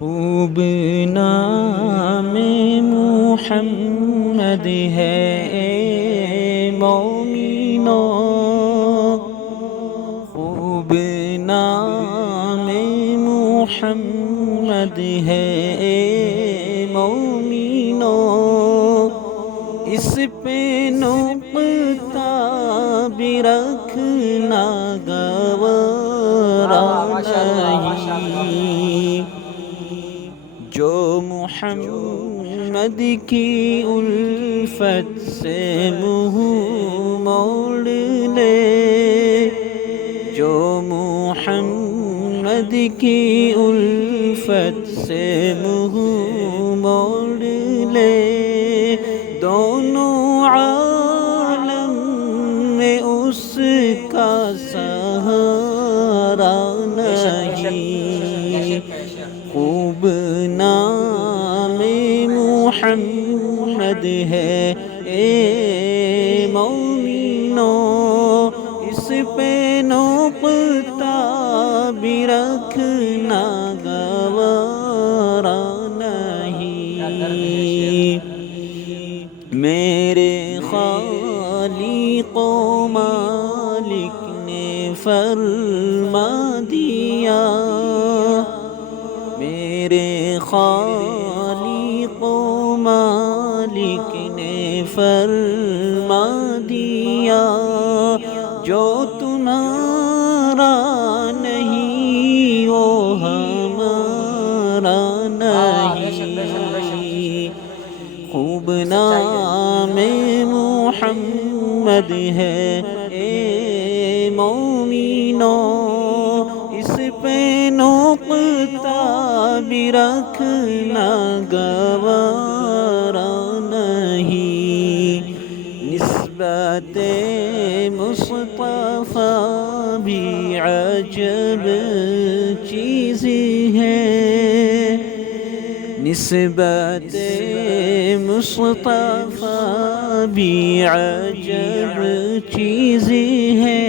خوب نام محمد ہے اے مومنو، خوب نام محمد ہے اے مومنو، اس پہ نقطہ بھی رکھنا گوارا نہیں، جو محمد کی الفت سے منہ موڑ لے، جو محمد کی الفت سے منہ موڑ لے، دونوں عالم میں اس کا سہارا نہیں، خوب نام محمد ہے اے مومنو، اس پہ نقطہ بھی رکھنا گوارا نہیں، میرے خالق و مالک نے فرما دیا، میرے خالق و مالک نے فرما دیا، جو تمہارا نہیں وہ ہمارا نہیں، خوب نام محمد ہے اے مومنو، اس پہ نقطہ بھی رکھنا گوارا نہیں، نسبت مصطفیٰ بھی عجب چیز ہے، نسبت مصطفیٰ بھی عجب چیز ہے،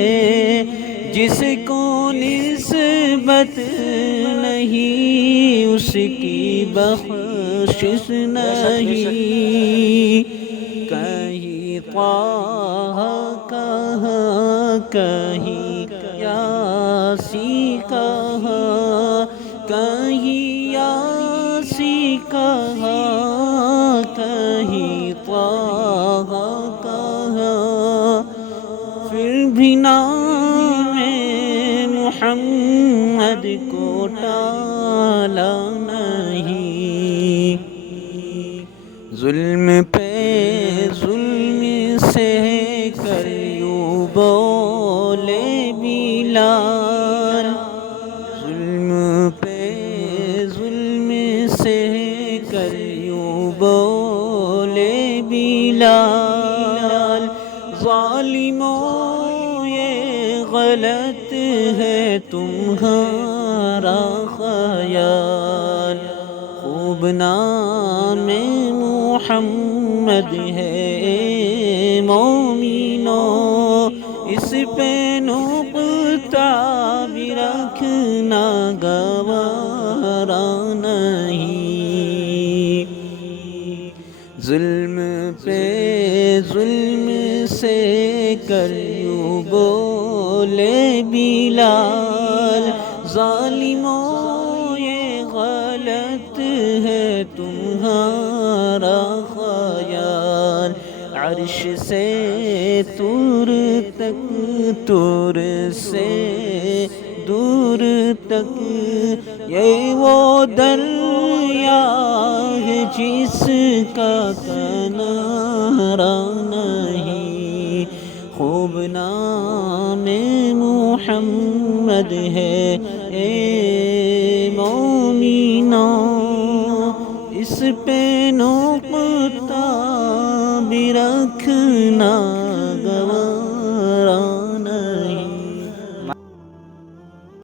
جس کو نسبت نہیں اس کی بخشش نہیں، کہیں طٰہ کہا کہیں یاسین کہا، کہیں یاسین کہا کہیں طٰہ کہا، پھر بھی نام محمد کو ٹالا نہیں، ظلم پہ ظلم سے کر یوں بولے بلال، ظلم پہ ظلم سے کر یوں بولے بلال، ظالموں یہ غلط ہے تمہارا خیال، خوب نام محمد ہے اے مومنو، اس پہ نقطہ بھی رکھنا گوارا نہیں، ظلم پہ ظلم سے کر یوں بولے بلال، ظالموں یہ غلط ہے تمہارا خیال، عرش سے طور تک طور سے دور تک یہ وہ دریا ہے جس کا کنارہ نہیں، خوب نام محمد ہے اے مومنو، اس پہ نقطہ بھی رکھنا